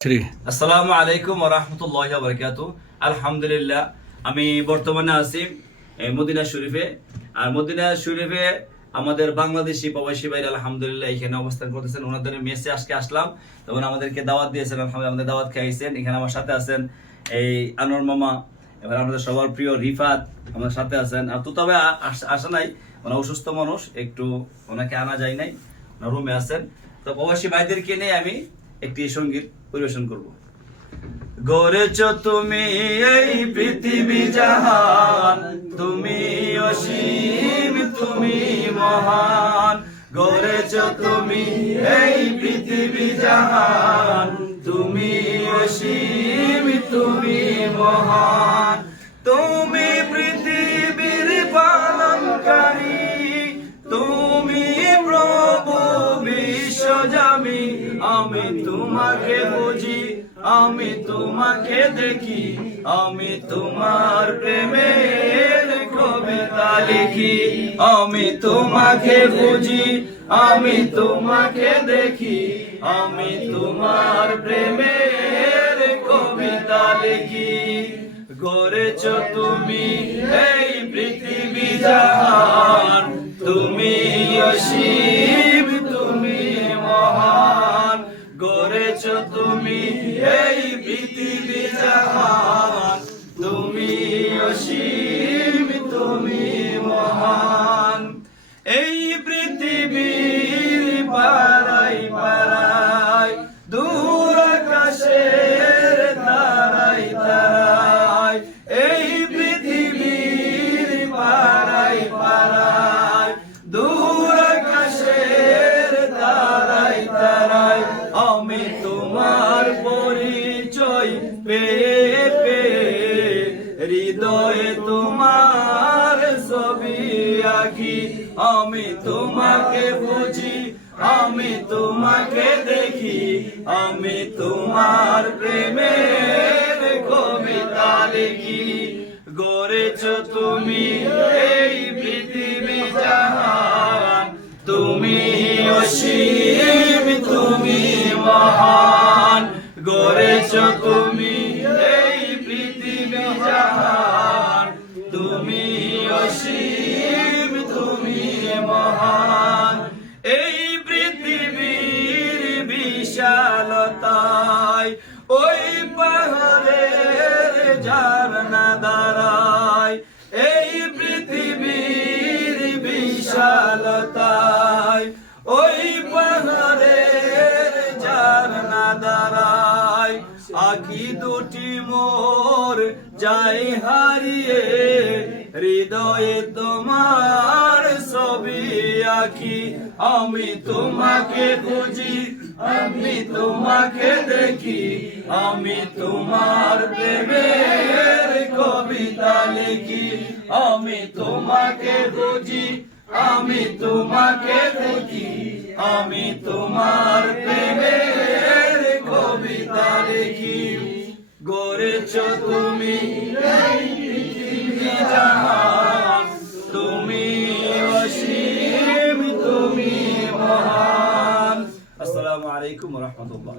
আসসালামু আলাইকুম ওয়া রাহমাতুল্লাহি ওয়া বারাকাতুহু। আলহামদুলিল্লাহ, আমি বর্তমানে আছি মদিনা শরীফে। আর মদিনা শরীফে আমাদের বাংলাদেশি প্রবাসী ভাইরা আলহামদুলিল্লাহ এখানে অবস্থান করতেছেন। ওনাদের মেসে আজকে আসলাম, তখন আমাদেরকে দাওয়াত দিয়েছেন। আলহামদুলিল্লাহ আমাদের দাওয়াত খাইয়েছেন। এখানে আমার সাথে আছেন এই আনোয়ার মামা, এবার আমাদের সবার প্রিয় রিফাত আমাদের সাথে আছেন। আর তো তবে আসা নাই, ওনা অসুস্থ মানুষ, একটু ওনাকে আনা যায় নাই, ওনার রুমে আছেন। তো প্রবাসী ভাইদেরকে নিয়ে আমি একটি সঙ্গীত পরিবেশন করব। গড়েছ তুমি এই পৃথিবী জাহান, তুমি অসীম, তুমি মহান। গড়েছ তুমি এই পৃথিবী জাহান, তুমি অসীম, তুমি মহান। তুমি পৃথিবীর পালনকারী, তুমি প্রভু বিশ্বজামি। আমি তোমাকে বুঝি, আমি তোমাকে দেখি, আমি তোমার প্রেমের কবিতা লিখি। আমি তোমাকে বুঝি, আমি তোমাকে দেখি, আমি তোমার প্রেমের কবিতা লিখি। গড়েছ তুমি এই পৃথিবী জাহান, তুমি অসীম, তুমি মহান। গড়েছ তুমি এই পৃথিবী জাহান, তুমি অসীম, তুমি মহান। এই পৃথিবীর পারাই পারাই, দূর আকাশের তারাই তারাই, এই পৃথিবীর পারাই পারাই, দূর আকাশের তারাই তারাই, আমি তোমার পরিচয় পেয়ে পেয়ে হৃদয়ে তোমার ছবি আঁকি। আমি তোমাকে বুঝি, আমি তোমাকে দেখি, আমি তোমার প্রেমের কবিতা লিখি। গড়েছ তুমি এই পৃথিবী জাহান, তুমি অসীম, তুমি মহান। গড়েছ তুমি এই পৃথিবী জাহান, তুমি অসীম, তুমি মহান। এই পৃথিবীর বিশালতায় ওই পাহাড়ের ঝর্ণা দাঁড়ায়। এই পৃথিবীর বিশালতায় ওই পাহাড়ের ঝর্ণা দাঁড়ায়। আঁকি দুটি মোর যাই হারিয়ে, হৃদয়ে তোমার ছবি আঁকি। আমি তোমাকে খুঁজি, আমি তোমাকে দেখি, আমি তোমার প্রেমের কবিতা লিখি। আমি তোমাকে খুঁজি, আমি তোমাকে দেখি, আমি তোমার প্রেমের কবিতা লিখি। গড়েছ তুমি এই পৃথিবী জাহান, তুমি অসীম, তুমি মহান। আসসালামু আলাইকুম ওয়া রাহমাতুল্লাহ।